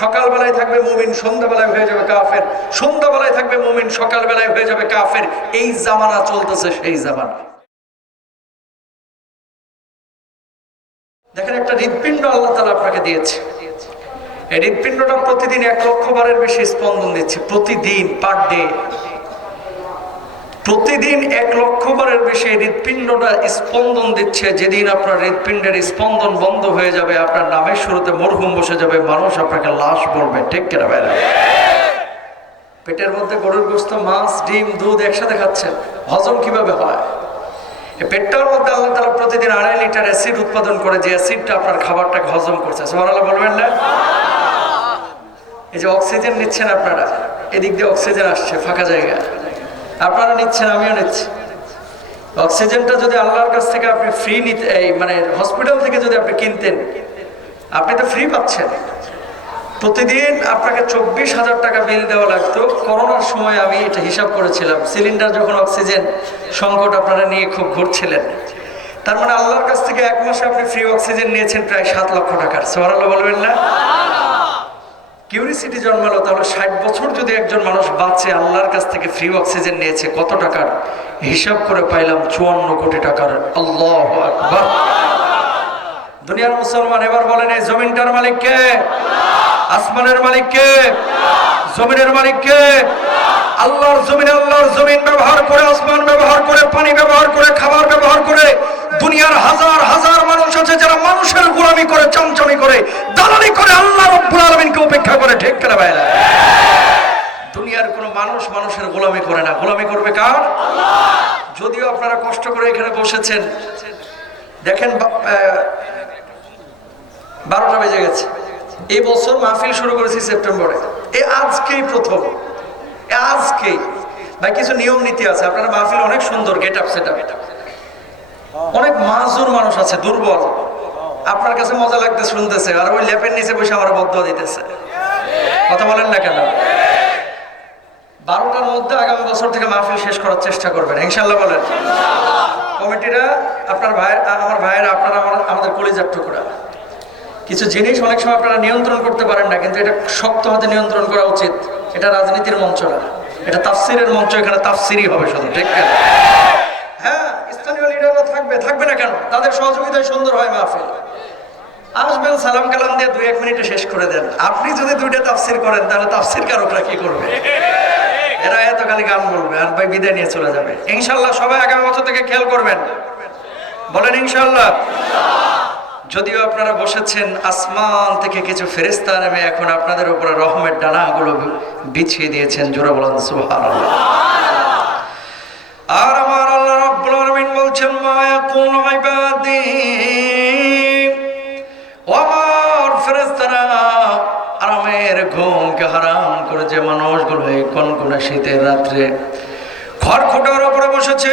সকালবেলায় থাকবে মুমিন, সন্ধ্যাবেলায় হয়ে যাবে কাফের, সন্ধ্যাবেলায় থাকবে মুমিন, সকালবেলায় হয়ে যাবে কাফের। এই জামানা চলতেছে, সেই জামানা। দেখেন, একটা হৃৎপিণ্ড আল্লাহ তাআলা আপনাকে দিয়েছে। এই হৃৎপিণ্ডটা প্রতিদিন 1 লক্ষ বারের বেশি স্পন্দন দিচ্ছে, প্রতিদিন, পার ডে। প্রতিদিন 1 লক্ষ বারের বেশি হৃৎপিণ্ডটা স্পন্দন দিচ্ছে। যেদিন আপনার হৃৎপিণ্ডের স্পন্দন বন্ধ হয়ে যাবে, আপনার নামের শুরুতে মরহুম বসে যাবে, মানুষ আপনাকে লাশ বলবে। ঠিক কিনা ভাইরা? পেটের মধ্যে গরুর গোশত, মাছ, ডিম, দুধ একসাথে খাচ্ছেন, হজম কিভাবে হয়? এই পেটটার মধ্যে আল্লাহ তাআলা প্রতিদিন 2.5 লিটার অ্যাসিড উৎপাদন করে, যে অ্যাসিডটা আপনার খাবারটাকে হজম করছে। সুবহানাল্লাহ বলবেন না? এই যে অক্সিজেন নিচ্ছেন আপনারা, এদিক দিয়ে অক্সিজেন আসছে ফাঁকা জায়গা, আপনারা নিচ্ছেন, আমিও নিচ্ছি। অক্সিজেনটা যদি আল্লাহর কাছ থেকে আপনি ফ্রি নিতে, মানে হসপিটাল থেকে যদি আপনি কিনতেন, আপনি তো ফ্রি পাচ্ছেন। প্রতিদিন আপনাকে 24,000 টাকা বিল দেওয়া লাগতো। করোনার সময় আমি এটা হিসাব করেছিলাম, সিলিন্ডার যখন অক্সিজেন সংকট আপনারা নিয়ে খুব ঘুরছিলেন, তার মানে আল্লাহর কাছ থেকে 1 মাসে আপনি ফ্রি অক্সিজেন নিয়েছেন প্রায় 7 লক্ষ টাকার। সুবহানাল্লাহ বলবেন না? কিউরিসিটি জন্মালো, তাহলে 60 বছর যদি একজন মানুষ বাঁচে, আল্লাহর কাছ থেকে ফ্রি অক্সিজেন নিয়েছে কত টাকার? হিসাব করে পাইলাম 54 কোটি টাকার। আল্লাহু আকবার। দুনিয়ার মুসলমান, এবার বলেন, এই জমিনটার মালিক কে? আসমানের মালিক কে? জমিনের মালিক কে? আল্লাহর জমিনে, আল্লাহর জমিন ব্যবহার করে, আসমান ব্যবহার করে, পানি ব্যবহার করে, খাবার ব্যবহার করে, দুনিয়ার হাজার হাজার মানুষ আছে যারা মানুষের গোলামি করে, চামচামি করে, দালালি করে, আল্লাহ রাব্বুল আলামিনকে উপেক্ষা করে। ঠিক কিনা ভাইরা? দুনিয়ার কোনো মানুষ মানুষের গোলামি করে না, গোলামি করবে কার? আল্লাহ। যদিও আপনারা কষ্ট করে এখানে বসেছেন, দেখেন 12টা বেজে গেছে। এই বছর মাহফিল শুরু করেছি সেপ্টেম্বরে, এই আজকেই প্রথম, আজকেই। ভাই কিছু নিয়ম নীতি আছে, আপনারা মাহফিল অনেক সুন্দর, গেট আপ সেট আপ, অনেক মাজুর মানুষ আছে, দুর্বল, আপনার কাছে মজা লাগতে শুনতেছে, আর ওই ল্যাপের নিচে বসে আমার বদদোয়া দিতেছে। কথা বলেন না কেন? 12টার মধ্যে আগামী বছর থেকে মাহফিল শেষ করার চেষ্টা করবেন ইনশাআল্লাহ। বলেন কমিটিরা, আপনার ভাই, আমার ভাইয়েরা, আপনারা আমাদের কলিজার টুকরা। কিছু জিনিস অনেক সময় আপনারা নিয়ন্ত্রণ করতে পারেন না, কিন্তু এটা শক্ত হাতে নিয়ন্ত্রণ করা উচিত। এটা রাজনীতির মঞ্চ না, এটা তাফসিরের মঞ্চ, এখানে তাফসিরই হবে শুধু। ঠিক না? হ্যাঁ, স্থানীয় লিডাররা থাকবে না কেন? তাদের সহযোগিতায় সুন্দর হয় মাহফিল। আসবেন, সালাম কালাম দিয়ে 2-1 মিনিটে শেষ করে দেন। আপনি যদি 2টা তাফসির করেন, তাহলে তাফসির কারকরা কি করবে? এরা এত খালি গান বলবে আর ভাই বিদায় নিয়ে চলে যাবে। ইনশাআল্লাহ সবাই আগামী বছর থেকে খেয়াল করবেন। বলেন ইনশাআল্লাহ। যদিও আপনারা বসেছেন, আসমান থেকে কিছু ফেরেশতা নেমে এখন আপনাদের উপরে রহমের ডানাগুলো বিছিয়ে দিয়েছেন। জোরে বলেন সুবহানাল্লাহ। আর আমার আল্লাহ রাব্বুল আলামিন বলছেন, মা ইয়াকুনু ইবাদি, ও আমার ফেরেশতারা, আরামের ঘুমকে হারাম করে যে মানুষগুলো এই কনকনে শীতের রাত্রে খড়খুঁটার উপরে বসেছে,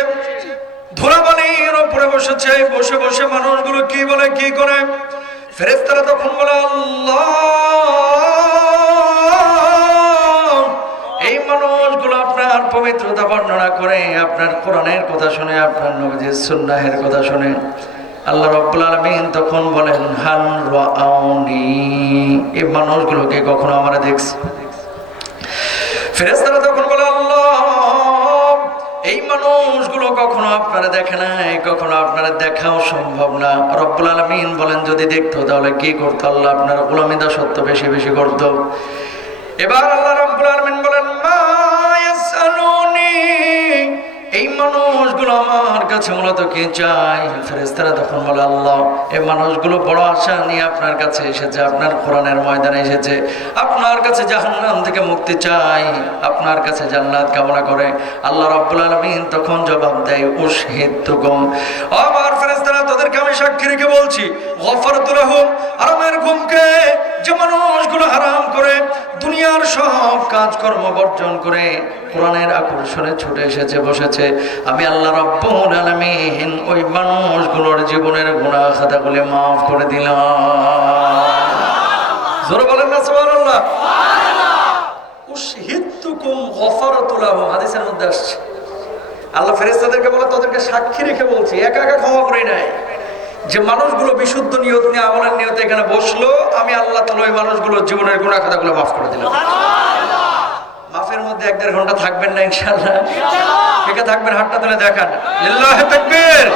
ধুলাবালির উপরে বসেছে, বসে বসে মানুষগুলো কি বলে, কি করে? ফেরেশতারা তখন বলে, আল্লাহ, এই মানুষগুলো আপনার পবিত্রতা বর্ণনা করে, আপনার কোরআনের কথা শুনে, আপনার নবীজির সুন্নাহের কথা শুনে। আল্লাহ রাব্বুল আলামিন তখন বলেন, হাল রাআউনি, এই মানুষগুলোকে কখনো আমরা দেখছি? ফেরেশতারা তখন বলে, আল্লাহ, এই মানুষগুলো কখনো আপনারা দেখে নাই, কখনো আপনারা দেখাও সম্ভব না। রব্বুল আলামিন বলেন, যদি দেখতো তাহলে কি করতো? আল্লাহ আপনার গোলামি দাসত্ব বেশি বেশি করতো। এবার আল্লাহ রাব্বুল আলামিন বলেন, মা ইয়াসআলুনি, এই মানুষগুলো আমার কাছে মূলত কি চাই? ফেরেশতারা তখন বলে, আল্লাহ, এই মানুষগুলো বড় আশা নিয়ে আপনার কাছে এসেছে, আপনার কোরআনের ময়দানে এসেছে, আপনার কাছে জাহান্নাম থেকে মুক্তি চাই, আপনার কাছে জান্নাত কামনা করে। আল্লাহ রাব্বুল আলামিন তখন জবাব দেয়, উশহিদতুকুম, আমার ফেরেশতারা, তাদেরকে আমি সাক্ষী রেখে বলছি, গফারতু লাহুম, আরামের ঘুমকে যে মানুষগুলো হারাম করে, দুনিয়ার সব কাজকর্ম বর্জন করে কোরআনের আকর্ষণে ছুটে এসেছে, বসেছে, আমি আল্লাহ রাব্বুল আলামিন ওই মানুষগুলোর জীবনের গুনাহ খাতাগুলো মাফ করে দিলাম। জোরে বলেন না সুবহানাল্লাহ। উশহিদতুকুম গফারতু লাহুম, হাদিসের মধ্যে আসছে। আল্লাহ ফেরেশতাদেরকে বলে, তোদেরকে সাক্ষী রেখে বলছি, একা একা ক্ষমা করি নাই, যে মানুষগুলো বিশুদ্ধ নিয়ত নিয়ে আমলের নিয়তে এখানে বসলো, আমি আল্লাহ তাআলা ওই মানুষগুলোর জীবনের গুনাহ খাতাগুলো মাফ করে দিলাম। মাফের মধ্যে 1-1.5 ঘন্টা থাকবেন না ইনশাআল্লাহ? কে থাকবেন? হাতটা তুলে দেখান। লিল্লাহি তাকবীর,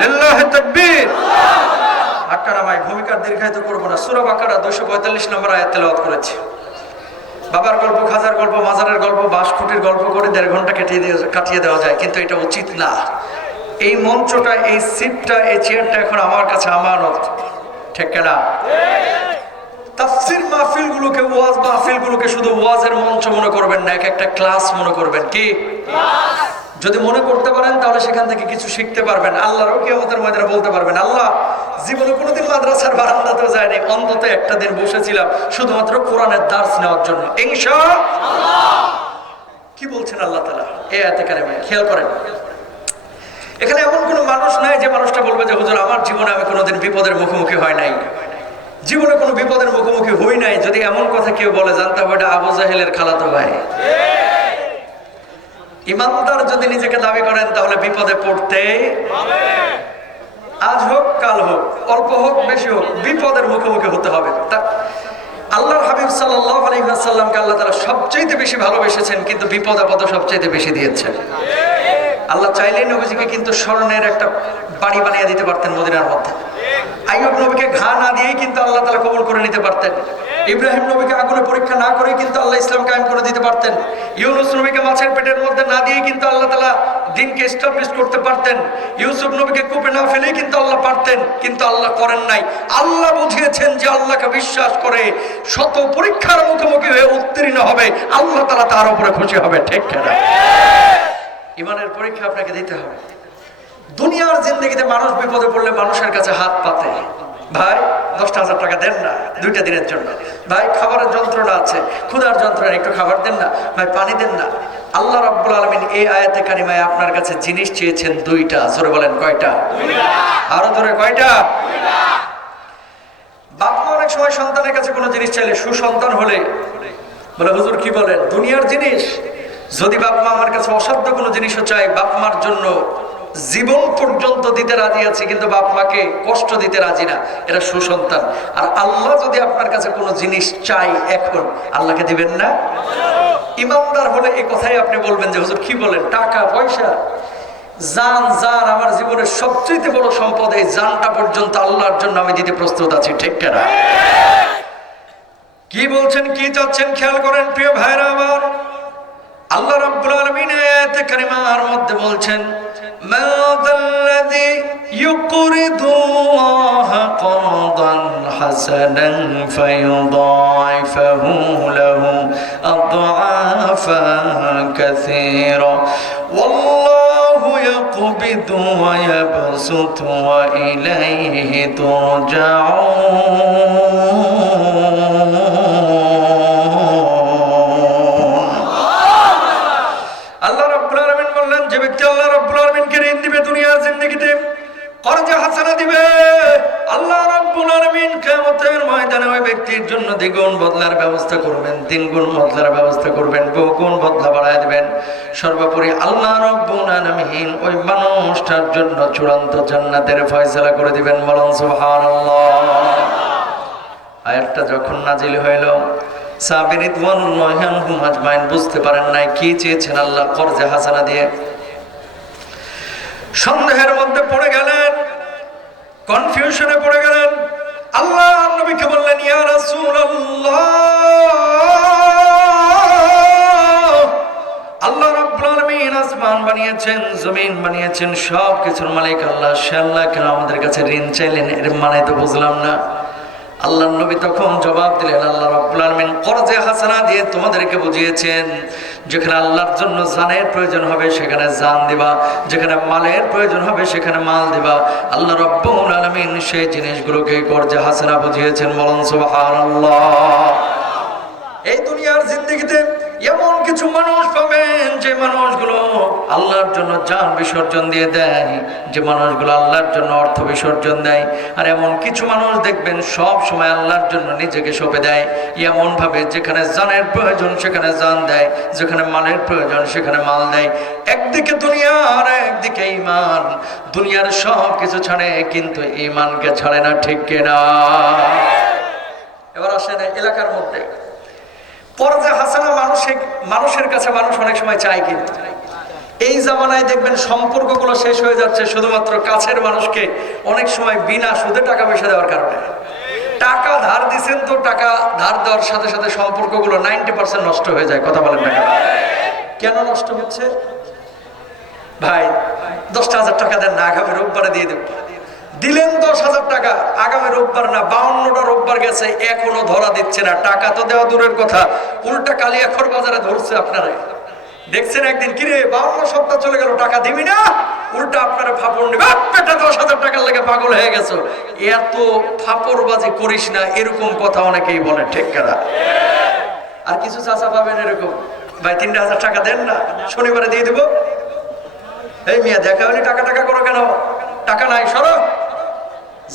লিল্লাহি তাকবীর। হাতটা নামাই, ভূমিকার দীর্ঘায়িত করব না। সূরা বাকারা 245 নম্বর আয়াত তেলাওয়াত করেছি। বাবার গল্প, খাজার গল্প, মাজারের গল্প, বাঁশখুঁটির গল্প করে 1.5 ঘন্টা কাটিয়ে দেওয়া যায়, কিন্তু এটা উচিত না। এই মঞ্চটা, এই সিটটা, এই চেয়ারটা এখন আমার কাছে আমানত, ঠিক না? তাফসীর মাহফিলগুলোকে, ওয়াজ মাহফিলগুলোকে শুধু ওয়াজের মঞ্চ মনে করবেন না, একটা ক্লাস মনে করবেন। কি ক্লাস? যদি মনে করতে পারেন তাহলে সেখান থেকে কিছু শিখতে পারবেন। আল্লাহরও কিয়ামতের ময়দানে বলতে পারবেন, আল্লাহ জীবনে কোনোদিন মাদ্রাসার বারান্দাতেও যায়নি, অন্তত একটা দিন বসেছিলাম শুধুমাত্র কোরআনের দার্স নেওয়ার জন্য, ইনশাআল্লাহ। কি বলছেন আল্লাহ তাআলা এই আয়াতে কারিমায়? খেয়াল করেন, এখানে এমন কোনো মানুষ নাই যে মানুষটা বলবে যে হুজুর আমার জীবনে আমি কোনোদিন বিপদের মুখোমুখি হয় নাই, জীবনে কোনো বিপদের মুখোমুখি হই নাই। যদি এমন কথা কেউ বলে, জানতে হবে এটা আবু জাহেলের খালাতো ভাই। ইমানদার যদি নিজেকে দাবি করেন তাহলে বিপদে পড়তে হবে। আজ হোক কাল হোক, অল্প হোক বেশি হোক, বিপদের মুখোমুখি হতে হবে। তা আল্লাহর হাবিব সাল্লাল্লাহু আলাইহি ওয়াসাল্লামকে আল্লাহ তাআলা সবচেয়ে বেশি ভালোবেসেছেন, কিন্তু বিপদ আপদ সবচেয়ে বেশি দিয়েছেন। আল্লাহ চাইলে নবীজিকে কিন্তু স্মরণের একটা বাড়ি বানিয়ে দিতে পারতেন মদিনার মধ্যে। আইয়ুব নবীকে ঘা না দিয়েই কিন্তু আল্লাহ তাআলা কবুল করে নিতে পারতেন। ইব্রাহিম নবীকে আগুনে পরীক্ষা না করে কিন্তু আল্লাহ ইসলাম কায়েম করে দিতে পারতেন। ইউনূস নবীকে মাছের পেটের মধ্যে না দিয়ে কিন্তু আল্লাহ তাআলা দ্বীনকে এস্টাবলিশ করতে পারতেন। ইউসুফ নবীকে কূপে না ফেলেই কিন্তু আল্লাহ পারতেন, কিন্তু আল্লাহ করেন নাই। আল্লাহ বুঝিয়েছেন যে আল্লাহকে বিশ্বাস করে শত পরীক্ষার মুখোমুখি হয়ে উত্তীর্ণ হবে, আল্লাহ তাআলা তার উপরে খুশি হবে, ঠিক কিনা? ইমানের পরীক্ষা আপনাকে দিতে হবে। দুনিয়ার জিন্দেগিতে মানুষ বিপদে পড়লে মানুষের কাছে হাত পাতে, ভাই 10,000 টাকা দেন না 2টা দিনের জন্য, ভাই খাবারের যন্ত্রণা আছে, ক্ষুধার যন্ত্রণা, একটু খাবার দেন না, ভাই পানি দেন না। আল্লাহ রাব্বুল আলামিন এই আয়াতে কারিমায় আপনার কাছে জিনিস চেয়েছেন 2টা। জোরে বলেন কয়টা? 2টা। আরো জোরে কয়টা? 2টা। বাপ মা অনেক সময় সন্তানের কাছে কোনো জিনিস চাইলে, সুসন্তান হলে বলে হুজুর কি বলেন, দুনিয়ার জিনিস। যদি বাপ মা আমার কাছে অসাধ্য কোনো জিনিসও চাই, বাপ মার জন্য জীবন পর্যন্ত দিতে রাজি আছে, কিন্তু বাপ মাকে কষ্ট দিতে রাজি না, এরা সুসন্তান। আর আল্লাহ যদি আপনার কাছে কোনো জিনিস চাই এখন, আল্লাহকে দিবেন না? ইমানদার হলে এই কথাই আপনি বলবেন যে হুজুর কি বলেন, টাকা পয়সা, জান, আমার জীবনের সবচেয়ে বড় সম্পদ, এই জানটা পর্যন্ত আল্লাহর জন্য আমি দিতে প্রস্তুত আছি, ঠিক কিনা? কি বলছেন, কি চাচ্ছেন, খেয়াল করেন প্রিয় ভাইরা আমার। আল্লাহ রাব্বুল আলামিন আয়াতে কারিমার মধ্যে বলছেন, মাযাল্লাযী ইউকরিদুল্লাহা করদান হাসানান ফায়ুদাইফাহু লাহু আদআফান কাসীরা ওয়াল্লাহু ইয়াকবিদু ওয়া ইয়াবসুতু ওয়া ইলাইহি তুরজাউন। যে ব্যক্তি আল্লাহ রাব্বুল আলামিনকে ঋণ দিবে দুনিয়ার জিন্দেগিতে, কর্জে হাসানা দিবে, আল্লাহ রাব্বুল আলামিন কিয়ামতের ময়দানে ওই ব্যক্তির জন্য দ্বিগুণ বদলার ব্যবস্থা করবেন, 3 গুণ বদলার ব্যবস্থা করবেন, বহুগুণ বদলা বাড়ায় দিবেন। সর্বোপরি আল্লাহ রাব্বুল আলামিন ওই মানুষটার জন্য চূড়ান্ত জান্নাতের ফয়সালা করে দিবেন। বলুন সুবহানাল্লাহ। আয়াতটা যখন নাজিল হইল, সাহাবী রিদওয়ানুল্লাহি আনহুম আজমাইন বুঝতে পারেন নাই কি চেয়েছেন আল্লাহ কর্জে হাসানা দিয়ে। সন্দেহের মধ্যে পড়ে গেলেন, কনফিউশনে পড়ে গেলেন। আল্লাহ নবীকে বললেন, ইয়া রাসূলুল্লাহ, আল্লাহ রাব্বুল আলামিন আসমান বানিয়েছেন, জমিন বানিয়েছেন, সব কিছুর মালিক আল্লাহ। সে আল্লাহ কেন আমাদের কাছে ঋণ চাইলেন? এর মানে তো বুঝলাম না। আল্লাহ নবী তখন জবাব দিলেন, আল্লাহ রাব্বুল আলামিন কর্জে হাসানা দিয়ে তোমাদেরকে বুঝিয়েছেন, যেখানে আল্লাহর জন্য জানের প্রয়োজন হবে সেখানে জান দিবা, যেখানে মালের প্রয়োজন হবে সেখানে মাল দিবা। আল্লাহ রাব্বুল আলামিন সেই জিনিসগুলোকে কর্জে হাসানা বুঝিয়েছেন। বলুন সুবহানাল্লাহ। এই দুনিয়ার জিন্দেগিতে এমন কিছু মানুষ পাবেন যে মানুষগুলো আল্লাহর জন্য জান বিসর্জন দিয়ে দেয়, যে মানুষগুলো আল্লাহর জন্য অর্থ বিসর্জন দেয়। আর এমন কিছু মানুষ দেখবেন সব সময় আল্লাহর জন্য নিজেকে সঁপে দেয়, এমন ভাবে যেখানে জানের প্রয়োজন সেখানে জান দেয়, যেখানে মালের প্রয়োজন সেখানে মাল দেয়। একদিকে দুনিয়া আর একদিকে ঈমান। দুনিয়ার সব কিছু ছাড়ে কিন্তু ঈমানকে ছাড়ে না, ঠিক কিনা? এবার আসেন এলাকার মধ্যে পরজা হাসানা মানুষের কাছে মানুষ অনেক সময় চায়, কিন্তু এই জামানায় দেখবেন সম্পর্কগুলো শেষ হয়ে যাচ্ছে শুধুমাত্র কাছের মানুষকে অনেক সময় বিনা সুদে টাকা পয়সা দেওয়ার কারণে। টাকা ধার দিচ্ছেন তো টাকা ধার দেওয়ার সাথে সাথে সম্পর্কগুলো 90% নষ্ট হয়ে যায়। কথা বলেন না কেন নষ্ট হচ্ছে? ভাই 10,000 টাকা দেন না, আগামী রোববারে দিয়ে দেব। দিলেন 10,000 টাকা, আগামী রোববার না 52টা রোববার গেছে, এখনো ধরা দিচ্ছে না। টাকা তো দেওয়া দূরের কথা, উল্টা কালিয়াখর বাজারে ধরছে আপনারা। দেখছেন একদিন, কিরে 52 সপ্তাহ চলে গেল টাকা দিবি না, উল্টা আপনারা ফাপড় নেবে, পেটে 10,000 টাকার লেগে পাগল হয়ে গেছো। এত ফাপড়বাজি করিস না, এরকম কথা অনেকেই বলে, ঠিক কিনা? আর কিছু চাচা পাবেন এরকম, ভাই 3,000 টাকা দেন না, শনিবারে দিয়ে দেবো। এই মিয়া দেখা হলে টাকা টাকা করো কেন? টাকা নাই, সরো।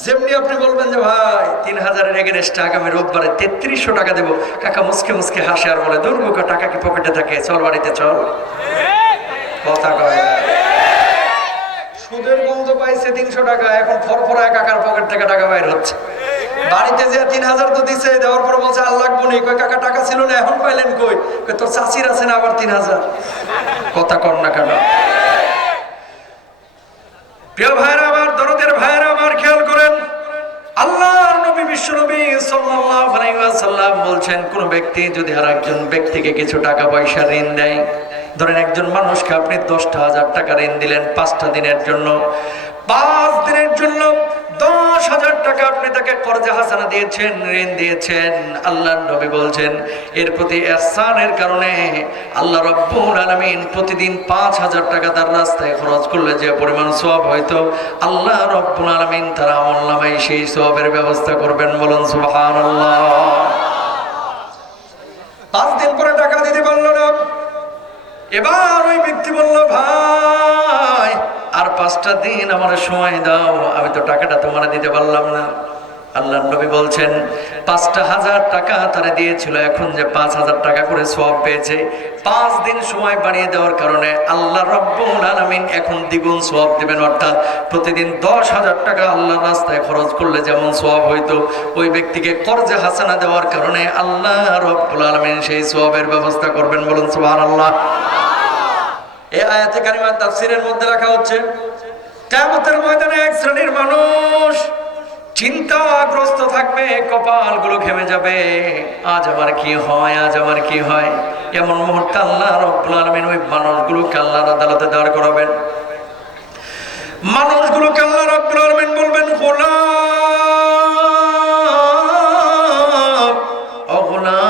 যেমনি আপনি বলবেন যে ভাই 3,000-এর এগেনস্টে আগামী রোববারে 3300 টাকা দেবো, কাকা মুসকে মুসকে হাসে আর বলে, দূর বোকা, টাকা কি পকেটে থাকে, চল বাড়িতে চল। কথা কয় সুদের গন্ধ পাইছে 300 টাকা, এখন ফরফরা কাকার পকেট থেকে টাকা বাইর হচ্ছে। বাড়িতে যে 3,000 তো দিছে, দেওয়ার পর বলছে আর লাগবো নি। কই কাকা টাকা ছিল না, এখন পাইলেন কই? তোর চাচির আছে না আবার 3,000? কথা কর না কেন? প্রিয় ভাইরা আমার, দরদের ভাইরা আমার, খেয়াল করেন, আল্লাহর নবী বিশ্বনবী সাল্লাল্লাহু আলাইহি ওয়াসাল্লাম বলছেন, কোন ব্যক্তি যদি আর একজন ব্যক্তিকে কিছু টাকা পয়সা ঋণ দেয়, ধরেন একজন মানুষকে আপনি 10,000 টাকা ঋণ দিলেন 5টা দিনের জন্য, 5 দিনের জন্য 10,000 টাকা আপনি তাকে কর্জে হাসানা দিয়েছেন, ঋণ দিয়েছেন। আল্লাহর নবী বলছেন, এর প্রতি ইহসানের কারণে আল্লাহ রাব্বুল আলামিন প্রতিদিন 5,000 টাকা তার রাস্তায় খরচ করলে যে পরিমাণ সওয়াব হয়তো, আল্লাহ রাব্বুল আলামিন তার আমলনামায় সেই সওয়াবের ব্যবস্থা করবেন। বলুন সুবহানাল্লাহ। 5 দিন পরে টাকা দিতে পারল না, এবার ওই ব্যক্তি বলল, ভাই আর 5টা দিন আমার সময় দাও, আমি তো টাকাটা তোমার দিতে পারলাম না। আল্লাহর নবী বলছেন, 5,000 টাকা তারা দিয়েছিল, এখন যে 5,000 টাকা করে সওয়াব পেয়েছে, 5 দিন সময় বাড়িয়ে দেওয়ার কারণে আল্লাহ রাব্বুল আলামিন এখন দ্বিগুণ সওয়াব দিবেন। অর্থাৎ প্রতিদিন 10,000 টাকা আল্লাহর রাস্তায় খরচ করলে যেমন সওয়াব হইতো, ওই ব্যক্তিকে কর্জে হাসানা দেওয়ার কারণে আল্লাহ রাব্বুল আলামিন সেই সওয়াবের ব্যবস্থা করবেন। বলুন সুবহানাল্লাহ। এই আয়াতে কারিমার তাফসীরের মধ্যে রাখা হচ্ছে, কিয়ামতের ময়দানে এক শ্রেণীর মানুষ চিন্তাগ্রস্ত থাকবে, কপালগুলো ঘেমে যাবে, আজ আমার কি হয়, আজ আমার কি হয়। এমন মুহূর্তে আল্লাহ রাব্বুল আলামিন ওই মানুষগুলোকে আল্লাহর আদালতে দাঁড় করাবেন। মানুষগুলোকে আল্লাহ রাব্বুল আলামিন বলবেন, গোলাম, ও গোলাম,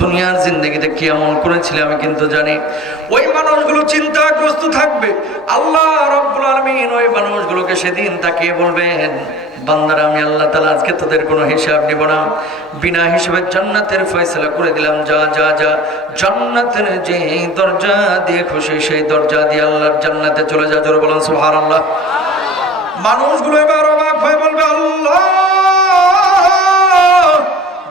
দুনিয়ার জিন্দেগিতে কি এমন করেছিলে আমি কিন্তু জানি। ওই মানুষগুলো চিন্তাগ্রস্ত থাকবে। আল্লাহ রাব্বুল আলামিন ওই মানুষগুলোকে সেদিন তাকিয়ে বলবেন, বান্দারা, আমি আল্লাহ তাআলা আজকে তোদের কোনো হিসাব নিব না, বিনা হিসাবে জান্নাতের ফয়সালা করে দিলাম। যা যা যা, জান্নাতের যে দরজা দিয়ে খুশি সেই দরজা দিয়ে আল্লাহর জান্নাতে চলে যা। জোরে বলেন সুবহানাল্লাহ। মানুষগুলো এবার অবাক হয়ে বলবে, আল্লাহ,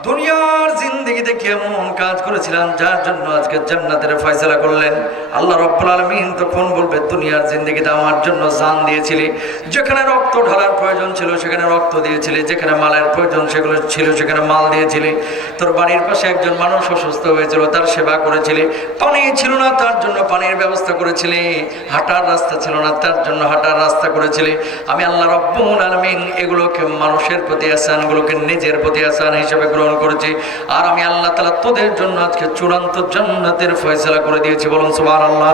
দুনিয়ার জিন্দেগিতে কেমন কাজ করেছিলাম যার জন্য আজকে জান্নাতের ফয়সালা করলেন? আল্লাহ রাব্বুল আলামিন তখন বলবে, দুনিয়ার জিন্দেগিতে আমার জন্য জান দিয়েছিলি, যেখানে রক্ত ঢালার প্রয়োজন ছিল সেখানে রক্ত দিয়েছিলি, যেখানে মালের প্রয়োজন সেগুলো ছিল সেখানে মাল দিয়েছিলি, তোর বাড়ির পাশে একজন মানুষ অসুস্থ হয়েছিল তার সেবা করেছিলি, পানি ছিল না তার জন্য পানির ব্যবস্থা করেছিলি, হাঁটার রাস্তা ছিল না তার জন্য হাঁটার রাস্তা করেছিলি। আমি আল্লাহ রাব্বুল আলামিন এগুলোকে মানুষের প্রতি ইহসানগুলোকে নিজের প্রতি ইহসান হিসেবে গ্রহণ করেছি, আর আমি আল্লাহ তাআলা তোদের জন্য আজকে চূড়ান্ত জান্নাতের ফয়সালা করে দিয়েছি। বলুন সুবহানাল্লাহ।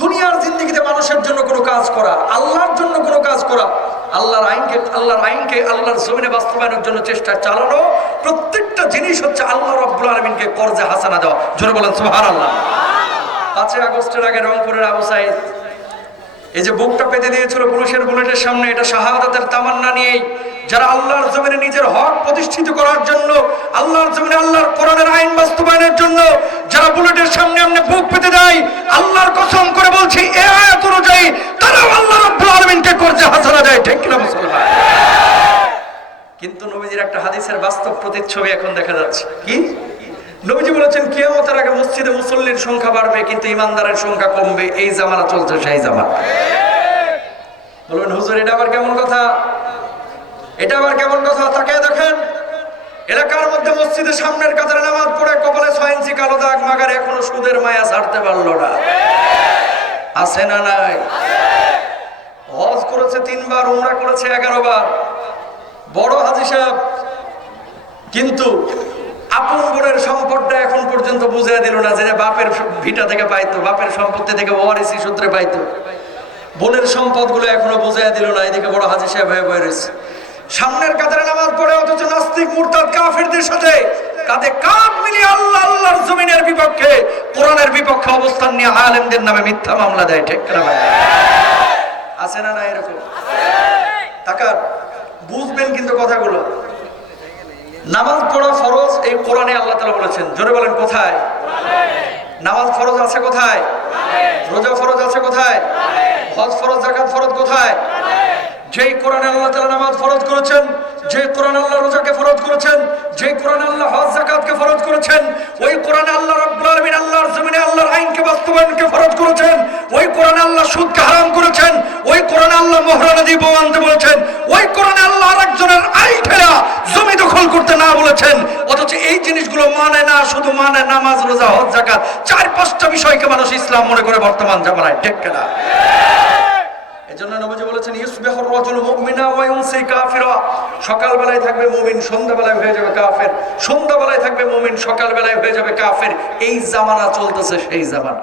দুনিয়ার জিন্দেগিতে মানুষের জন্য কোনো কাজ করা, আল্লাহর জন্য কোনো কাজ করা, আল্লাহর আইনকে আল্লাহর জমিনে বাস্তবায়নের জন্য চেষ্টা চালানো, প্রত্যেকটা জিনিস হচ্ছে আল্লাহ রাব্বুল আলামিনকে কর্জে হাসানা দেওয়া। জোরে বলেন সুবহানাল্লাহ। 5 আগস্টের আগে রংপুরের আবু সাইদ এই যে বুকটা পেতে দিয়েছিল পুলিশের বুলেটের সামনে, এটা শাহাদাতের তামান্না নিয়েই, যারা আল্লাহর জমিনে নিজের হক প্রতিষ্ঠিত করার জন্য, আল্লাহর জমিনে আল্লাহর কোরআনের আইন বাস্তবায়নের জন্য যারা বুলেটের সামনে আমনে বুক পেতে দেয়, আল্লাহর কসম করে বলছি এই আয়াত অনুযায়ী তারাও আল্লাহ রাব্বুল আলামিনকে করজে হাসানা যায়। ঠিক কিনা মুসলমান? কিন্তু নবীজির একটা হাদিসের বাস্তব প্রতিচ্ছবি এখন দেখা যাচ্ছে। কি? নবীজি বলেছেন কিয়ামতের আগে মসজিদে মুসল্লির সংখ্যা বাড়বে কিন্তু ইমানদারের সংখ্যা কমবে। এই জামানা চলছে সেই জামানা। বলবেন হুজুর এটা আবার কেমন কথা? এটা আবার কেমন কথা? তাকায় দেখেন, এলাকার মধ্যে মসজিদের সামনের কাতারে নামাজ পড়ে কপালে 6 ইঞ্চি কালো দাগ, মাগার এখনো সুদের মায়া ছাড়তে পারলো না। আছে না নাই? হজ করেছে 3 বার, উমরা করেছে 11 বার, বড় হাজী সাহেব, কিন্তু আপন বোনের সম্পদটা এখন পর্যন্ত বুঝিয়ে দিল না, যে বাপের ভিটা থেকে পাইতো, বাপের সম্পত্তি থেকে ওয়ারিসি সূত্রে পাইতো। বোনের সম্পদগুলো এখনো বুঝিয়ে দিল না। এদিকে বড় হাজী সাহেব হয়ে বয়ে রয়েছে সামনের কাতারে নামাজ পড়ে, অথচ নাস্তিক মুরতাদ কাফেরদের সাথে কাঁধে কাঁধ মিলিয়ে আল্লাহ আল্লাহর জমিনের বিপক্ষে, কোরআনের বিপক্ষে অবস্থান নিয়ে আলেমদের নামে মিথ্যা মামলা দেয়। ঠিক না ভাই? আছে না না এরকম? তাকার বুঝবেন কিন্তু কথাগুলো। নামাজ পড়া ফরজ, এই কোরআনে আল্লাহ তাআলা বলেছেন। জোরে বলেন কোথায়? নামাজ ফরজ আছে কোথায়? রোজা ফরজ আছে কোথায়? হজ ফরজ, যাকাত ফরজ কোথায়? যেই কোরআনে আল্লাহ তাআলা নামাজ ফরজ করেছেন, যে কোরআনে আল্লাহ রোজাকে ফরজ করেছেন, যে কোরআনে আল্লাহ হজ যাকাতকে ফরজ করেছেন, ওই কোরআনে আল্লাহ রাব্বুল আলামিন আল্লাহর জমিনে আল্লাহর আইনকে বাস্তবায়নকে ফরজ করেছেন। ওই কোরআনে আল্লাহ সুদকে হারাম করেছেন। ওই কোরআনে আল্লাহ মোহরানা দিয়ে বউ আনতে বলেছেন। ওই কোরআনে আল্লাহ আরেকজনের আইন ফেরা জমি দখল করতে না বলেছেন। অথচ এই জিনিসগুলো মানে না, শুধু মানে নামাজ, রোজা, হজ, যাকাত, 4-5টা বিষয়কে মানুষ ইসলাম মনে করে বর্তমান জামানায়। ঠিক কিনা? এজন্য নবীজি বলেছেন ইউসবিহুর রাজুলু মুমিনা ওয়া ইউমসি কাফিরা। সকালবেলায় থাকবে মুমিন, সন্ধ্যাবেলায় হয়ে যাবে কাফের। সন্ধ্যাবেলায় থাকবে মুমিন, সকালবেলায় হয়ে যাবে কাফের। এই জামানা চলতেছে সেই জামানা।